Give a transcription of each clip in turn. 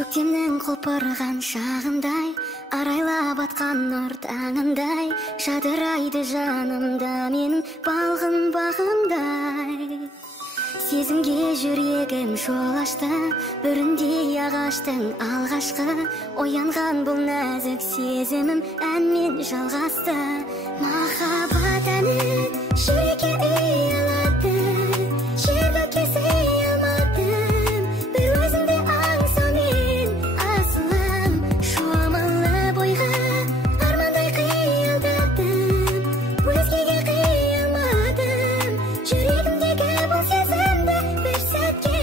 Көктемнің құлпырған шағындай, арайлап атқан нұр таңындай, жадырайды жанымда менің балғын бағымдай. Сезімге жүрегім жол ашты, бүріндей ағаштың алғашқы, оянған бұл нәзік сезімім әнмен жалғасты. Махаббат әні жүрекке ұялады, шербетке сый алмадым, бір өзіңді аңсаумен асылым. Шомылып ойға армандай қиялдадым, өзгеге қия алмадым, жүрегімдегі бұл сезімді бір сәтке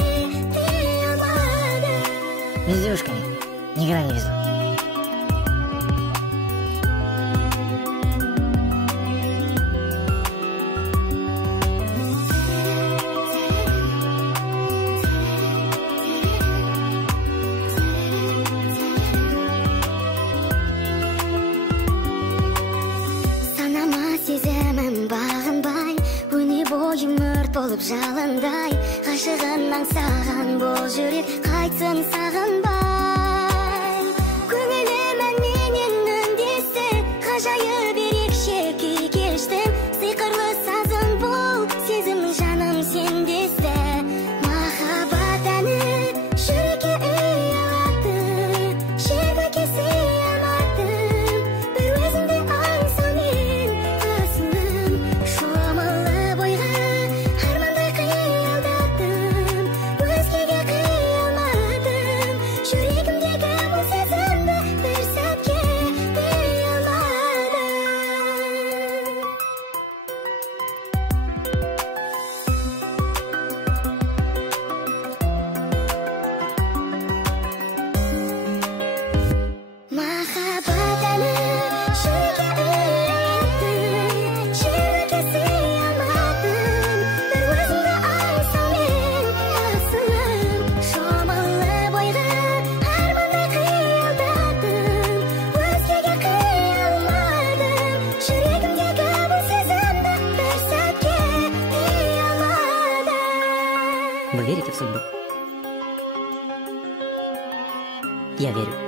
тыя алмадым. С девушками никогда не везло. Сезімім бағынбай, өне бойым өрт болып жалындай, ғашығын аңсаған бұл жүрек қайтсын сағынбай. Көңілім әнменен үндесті, ғажайып ерекше күй кештім, сиқырлы сазын бұл сезімнің жаным сендесті. Махаббат әні жүрекке ұялады, шербетке сый алмадым, бір өзіңді аңсаумен асылым. Шомылып ойға армандай қиялдадым, өзгеге қия алмадым, жүрегімдегі бұл сезімді бір сәтке тыя алмадым. Махаббат әні жүрекке ұялады, шербетке сый алмадым, бір өзіңді аңсаумен асылым. Шомылып ойға армандай қиялдадым, өзгеге қия алмадым, жүрегімдегі бұл сезімді бір сәтке тыя алмадым. Вы верите в судьбу? Я верю.